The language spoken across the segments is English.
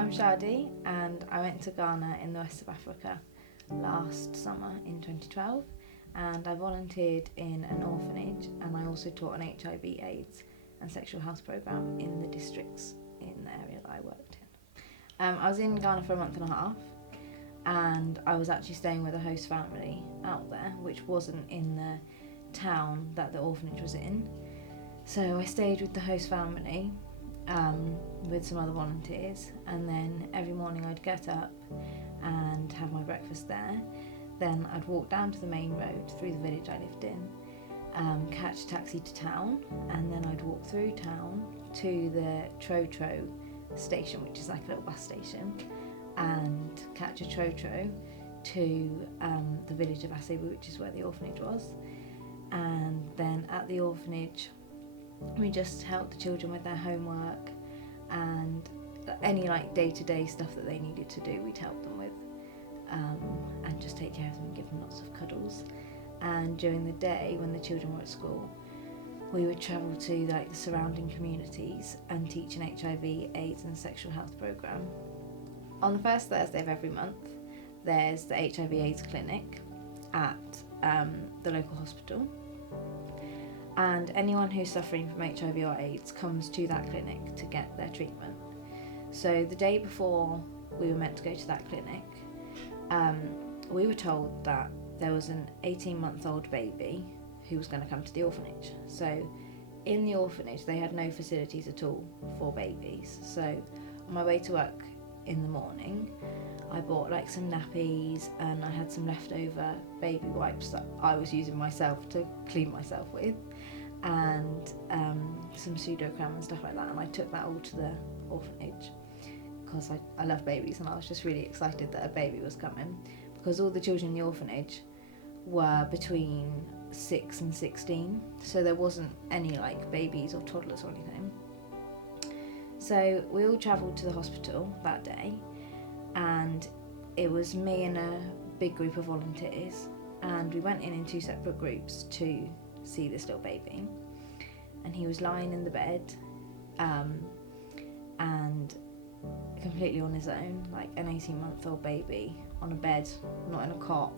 I'm Shadi, and I went to Ghana in the west of Africa last summer in 2012, and I volunteered in an orphanage, and I also taught an HIV/AIDS and sexual health programme in the districts in the area that I worked in. I was in Ghana for a month and a half, and I was actually staying with a host family out there, which wasn't in the town that the orphanage was in. So I stayed with the host family with some other volunteers, and then every morning I'd get up and have my breakfast there. Then I'd walk down to the main road through the village I lived in, catch a taxi to town, and then I'd walk through town to the Trotro station, which is like a little bus station, and catch a Trotro to the village of Asebu, which is where the orphanage was. And then at the orphanage we just helped the children with their homework and any like day-to-day stuff that they needed to do, we'd help them with, and just take care of them and give them lots of cuddles. And during the day when the children were at school, we would travel to like the surrounding communities and teach an HIV/AIDS and sexual health programme. On the first Thursday of every month there's the HIV/AIDS clinic at the local hospital, and anyone who's suffering from HIV or AIDS comes to that clinic to get their treatment. So the day before we were meant to go to that clinic, we were told that there was an 18-month-old baby who was going to come to the orphanage. So in the orphanage they had no facilities at all for babies. So on my way to work in the morning I bought like some nappies, and I had some leftover baby wipes that I was using myself to clean myself with, and some pseudocrem and stuff like that, and I took that all to the orphanage because I love babies, and I was just really excited that a baby was coming, because all the children in the orphanage were between 6 and 16, so there wasn't any like babies or toddlers or anything. So we all travelled to the hospital that day, and it was me and a big group of volunteers, and we went in 2 separate groups to see this little baby, and he was lying in the bed and completely on his own, like an 18-month-old baby on a bed, not in a cot,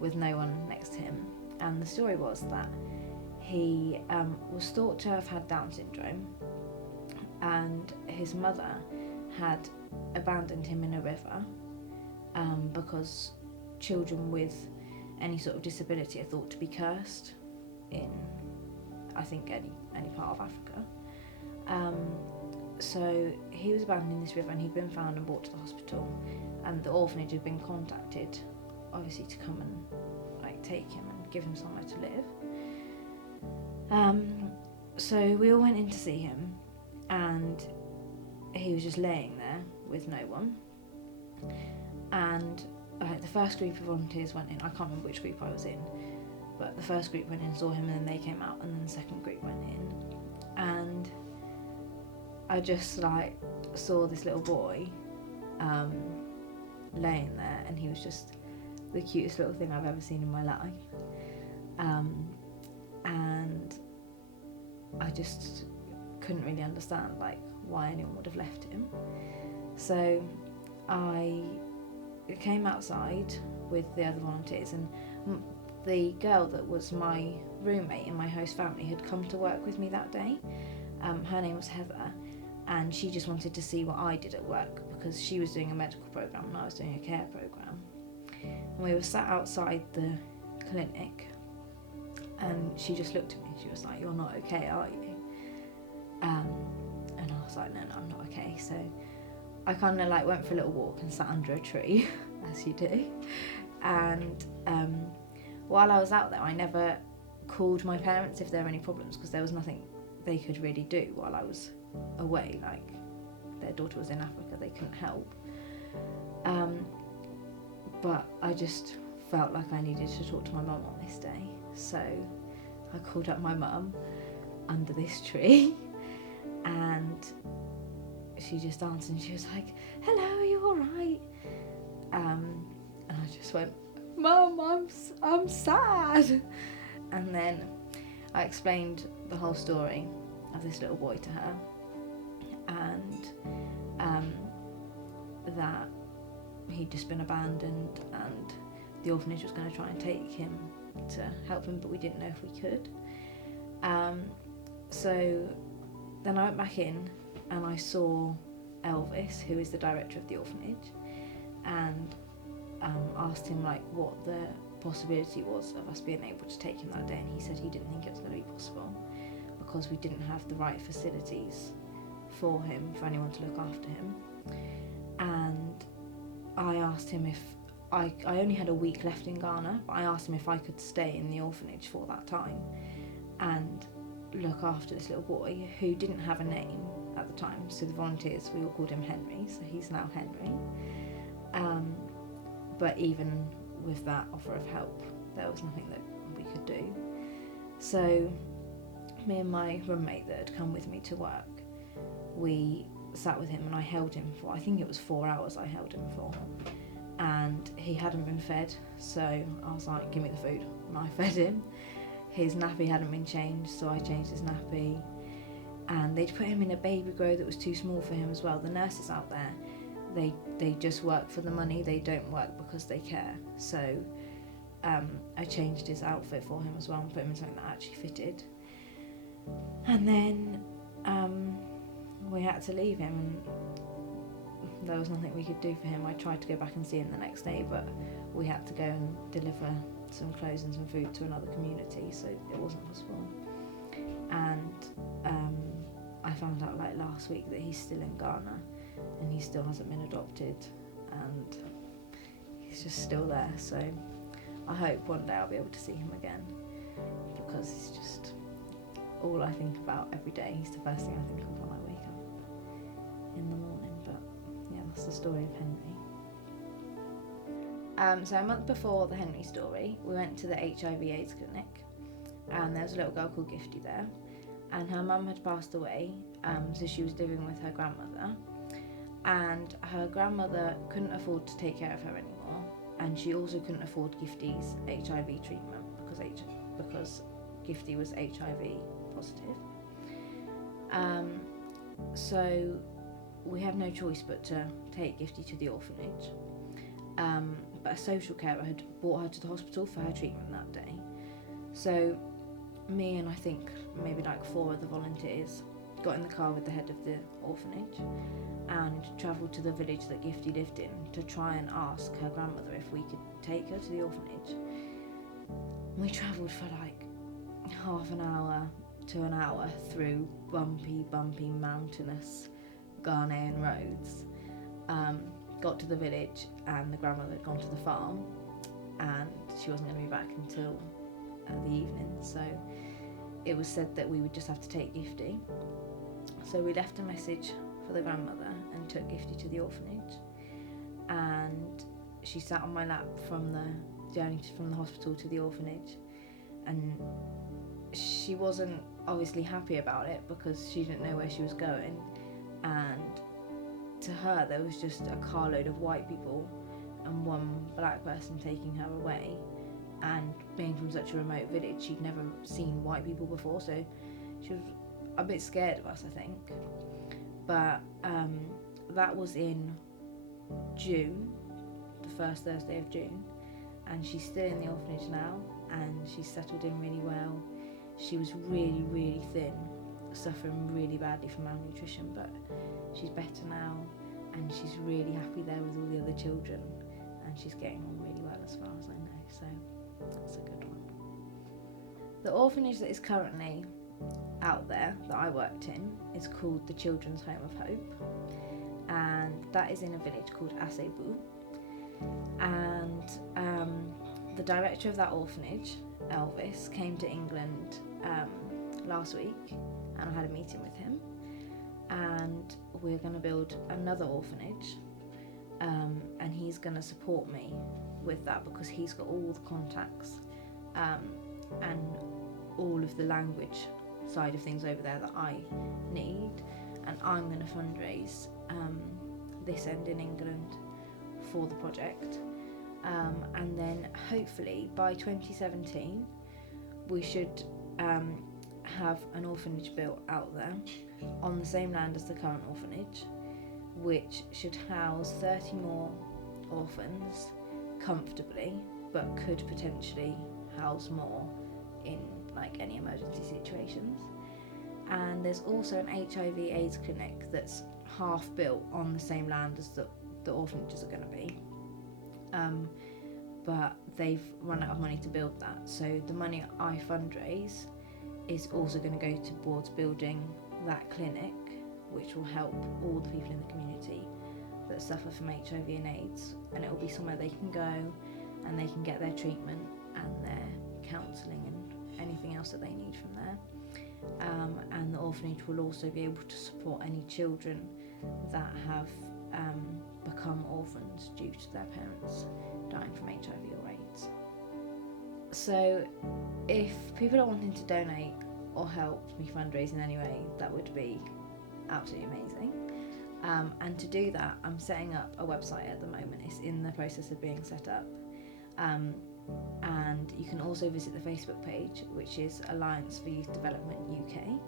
with no one next to him. And the story was that he was thought to have had Down syndrome, and his mother had abandoned him in a river because children with any sort of disability are thought to be cursed in, I think, any part of Africa. So he was abandoned in this river, and he'd been found and brought to the hospital, and the orphanage had been contacted, obviously, to come and like take him and give him somewhere to live. So we all went in to see him, and he was just laying there with no one. And the first group of volunteers went in, I can't remember which group I was in, but the first group went in, saw him, and then they came out, and then the second group went in, and I just like saw this little boy laying there, and he was just the cutest little thing I've ever seen in my life, and I just couldn't really understand like why anyone would have left him. So I came outside with the other volunteers, and the girl that was my roommate in my host family had come to work with me that day. Her name was Heather, and she just wanted to see what I did at work, because she was doing a medical programme and I was doing a care programme. And we were sat outside the clinic, and she just looked at me, she was like, "You're not okay, are you?" And I was like, no, I'm not okay. So I kind of like went for a little walk and sat under a tree, as you do. And while I was out there, I never called my parents if there were any problems, because there was nothing they could really do while I was away. Like, their daughter was in Africa, they couldn't help. But I just felt like I needed to talk to my mum on this day. So I called up my mum under this tree, and she just answered, and she was like, "Hello, are you all right?" And I just went, "Mum, I'm sad." And then I explained the whole story of this little boy to her, and that he'd just been abandoned and the orphanage was going to try and take him to help him, but we didn't know if we could. So then I went back in and I saw Elvis, who is the director of the orphanage, and asked him like what the possibility was of us being able to take him that day, and he said he didn't think it was going to be possible because we didn't have the right facilities for him, for anyone to look after him. And I asked him if I only had a week left in Ghana, but I asked him if I could stay in the orphanage for that time and look after this little boy who didn't have a name at the time. So the volunteers, we all called him Henry, so he's now Henry. But even with that offer of help, there was nothing that we could do. So me and my roommate that had come with me to work, we sat with him and I held him for, I think it was 4 hours I held him for. And he hadn't been fed, so I was like, give me the food, and I fed him. His nappy hadn't been changed, so I changed his nappy. And they'd put him in a baby grow that was too small for him as well. The nurses out there, they just work for the money, they don't work because they care. So I changed his outfit for him as well and put him in something that actually fitted. And then we had to leave him, and there was nothing we could do for him. I tried to go back and see him the next day, but we had to go and deliver some clothes and some food to another community, so it wasn't possible. And I found out like last week that he's still in Ghana and he still hasn't been adopted, and he's just still there. So I hope one day I'll be able to see him again, because he's just all I think about every day. He's the first thing I think of when I wake up in the morning. But yeah, that's the story of Henry. So a month before the Henry story, we went to the HIV/AIDS clinic, and there was a little girl called Gifty there, and her mum had passed away, so she was living with her grandmother, and her grandmother couldn't afford to take care of her anymore, and she also couldn't afford Gifty's HIV treatment because Gifty was HIV positive. So we had no choice but to take Gifty to the orphanage. But a social carer had brought her to the hospital for her treatment that day. So me and I think maybe like 4 other volunteers got in the car with the head of the orphanage and travelled to the village that Gifty lived in to try and ask her grandmother if we could take her to the orphanage. We travelled for like half an hour to an hour through bumpy, mountainous Ghanaian roads. Got to the village and the grandmother had gone to the farm and she wasn't going to be back until the evening, so it was said that we would just have to take Gifty. So we left a message for the grandmother and took Gifty to the orphanage, and she sat on my lap from the journey from the hospital to the orphanage, and she wasn't obviously happy about it because she didn't know where she was going, and to her there was just a carload of white people and one black person taking her away, and being from such a remote village she'd never seen white people before, so she was a bit scared of us, I think. But that was in June, the first Thursday of June, and she's still in the orphanage now and she's settled in really well. She was really, really thin, suffering really badly from malnutrition, but she's better now and she's really happy there with all the other children, and she's getting on really well as far as I know, so that's a good one. The orphanage that is currently out there that I worked in is called the Children's Home of Hope, and that is in a village called Asebu, and the director of that orphanage, Elvis, came to England last week and I had a meeting with him, and we're going to build another orphanage, and he's going to support me with that because he's got all the contacts and all of the language side of things over there that I need, and I'm going to fundraise this end in England for the project, and then hopefully by 2017 we should have an orphanage built out there on the same land as the current orphanage, which should house 30 more orphans comfortably, but could potentially house more in like any emergency situations. And there's also an HIV/AIDS clinic that's half built on the same land as the orphanages are going to be, but they've run out of money to build that, so the money I fundraise is also going to go towards building that clinic, which will help all the people in the community that suffer from HIV and AIDS, and it will be somewhere they can go and they can get their treatment and their counselling and anything else that they need from there. And the orphanage will also be able to support any children that have become orphans due to their parents dying from HIV or AIDS. So if people are wanting to donate or help me fundraise in any way, that would be absolutely amazing. And to do that, I'm setting up a website at the moment. It's in the process of being set up. And you can also visit the Facebook page, which is Alliance for Youth Development UK.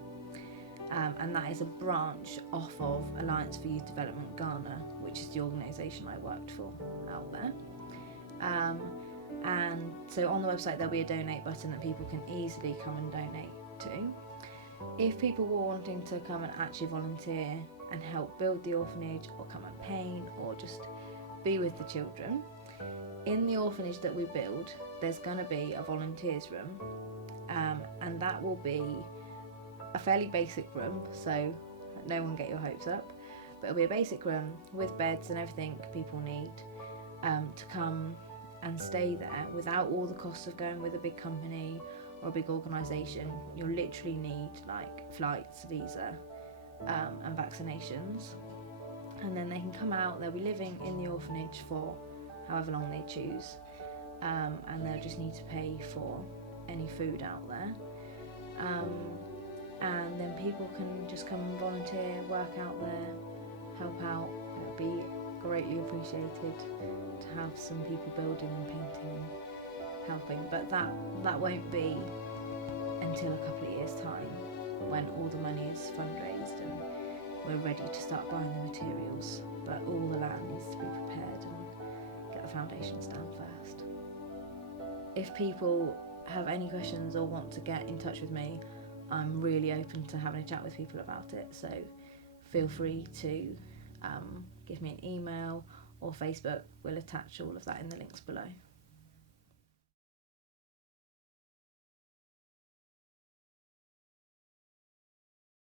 And that is a branch off of Alliance for Youth Development Ghana, which is the organisation I worked for out there. And so on the website there'll be a donate button that people can easily come and donate to. If people were wanting to come and actually volunteer and help build the orphanage, or come and paint, or just be with the children, in the orphanage that we build, there's going to be a volunteers room, and that will be a fairly basic room, so no one get your hopes up, but it'll be a basic room with beds and everything people need to come and stay there without all the costs of going with a big company or a big organisation. You'll literally need like flights, visa, and vaccinations, and then they can come out. They'll be living in the orphanage for however long they choose, and they'll just need to pay for any food out there, and then people can just come and volunteer, work out there, help out. It'll be greatly appreciated to have some people building and painting and helping, but that won't be until a couple of years' time, when all the money is fundraised and we're ready to start buying the materials. But all the land needs to be prepared and get the foundations down first. If people have any questions or want to get in touch with me, I'm really open to having a chat with people about it, so feel free to give me an email or Facebook. We'll attach all of that in the links below.